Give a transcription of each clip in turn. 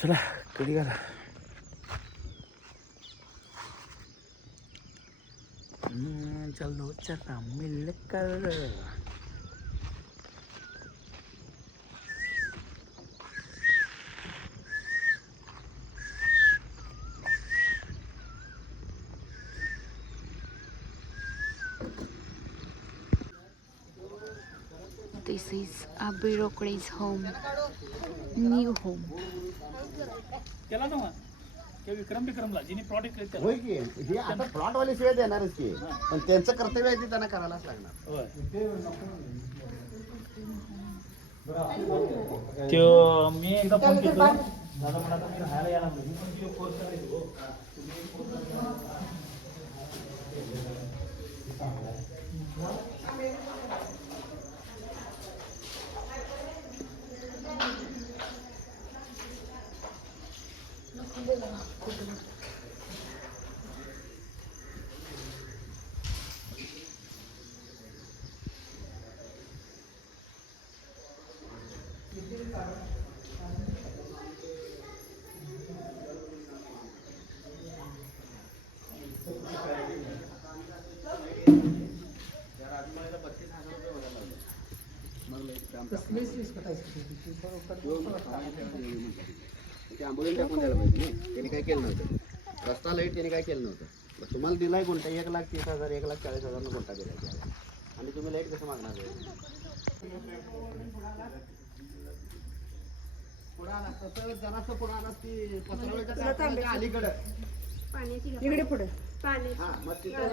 चला कधी करा चलो चला मिलकर This is Abhi Rokde's home, new home. केला ना के विक्रमला जिने प्रोडक्ट केले होय की हे आता प्लॉट वाले शिवाय देणारच की पण त्यांचं कर्तव्य आहे ते त्यांना करायलाच लागणार त्यो मी एकदा फोन केला दादा मला आता मी राहायला यायला लागलो पण त्यो कोर्स करायचो आंबोली टाकून द्यायला पाहिजे त्यांनी काय केलं नव्हतं रस्ता लाईट त्यांनी काय केलं नव्हतं तुम्हाला दिलाय कोणता 1,30,000 1,40,000 कोणता दिलाय आणि तुम्ही लाईट कसं मागणार जरासं पुढं आला ती पत्रावळीच्या अलीकडं इकडे पुढे मग तिथं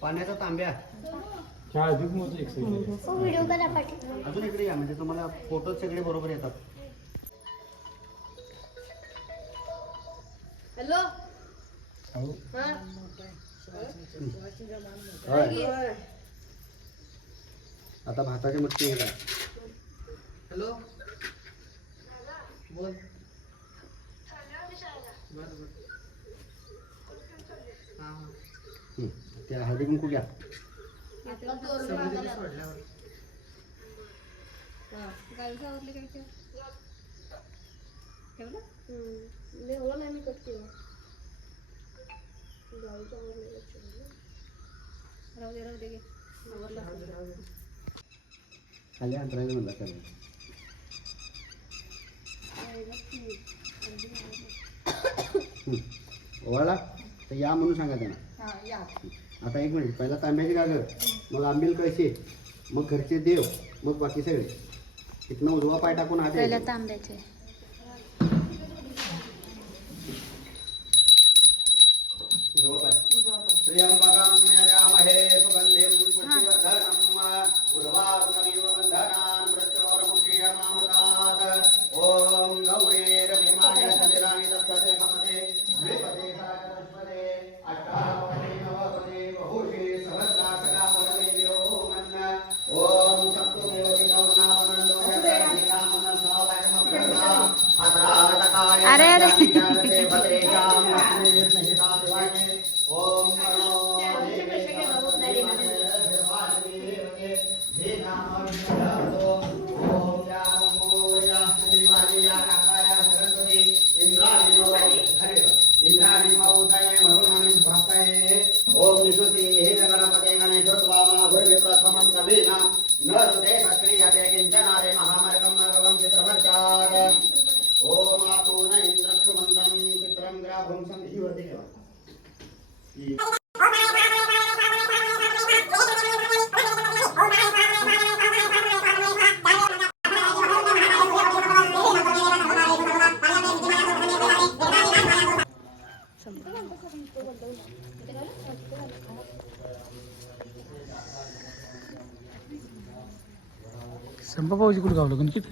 पाण्याचा तांब्या अजून इकडे या म्हणजे तुम्हाला फोटो सगळे बरोबर येतात. हॅलो आता भाताची मुठ्ठी आहे का? हॅलो बोल त्या हळदी कुंकू घ्या. खाली अंतरायला म्हणला सर ओवाळा तर या म्हणून सांगा त्यांना. आता एक मिनिट पहिला तांब्याची कागद मग आंबील कळशी मग घरचे देव मग बाकी सगळे इथनं उजवा पाय टाकून हात पहिल्या तांब्याचे उजवा पाय त्र्यंबकं यजामहे सुगन्धिं पुष्टिवर्धनम् उर्वारुकमिव बन्धनान् मृत्योर्मुक्षीयमामृतात् ॐ गौरीर्भीमाय सलिलानि दक्षते कमते द्विपदे सहस्रपदे अष्टावदे नवपदे बहुषे सहस्राक्षरा पुनरेभ्यो मन्न ॐ सप्तमेव दिनौनावनन्दो यत्निकामनसावयमग्रहा अत्राटकाय अरे भद्रेशां लक्ष्मीर्निहिता दिवाये ओम करो देवी ओम या मोया श्रीवालिया काकाया सरस्वती इंद्राणी मौदय मरुणानि भक्तये ओम निशुति हे गणपते गणेशोत्वामा गुरुवे प्रथमं कवीना न सुते सक्रियते किंचनारे महामर्गं मर्गं चित्रवर्चार ओम आतून इंद्रक्षुमन्तं चित्रं ग्राभं संधिवर्ति देवा संपा पाऊजी कुठं गावलं गणकित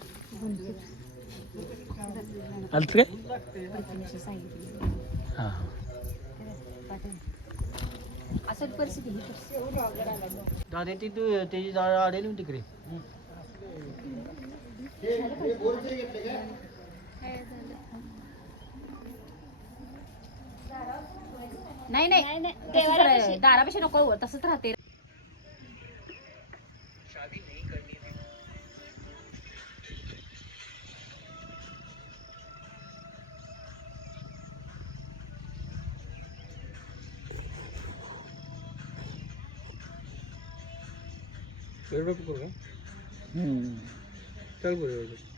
आलत काय हां असं परिस्थिती दादा ती तू त्याची जागा आडेल ना तिकडे. नाही नाही दारापेक्षा नको हो, तसंच राहते. चल बोल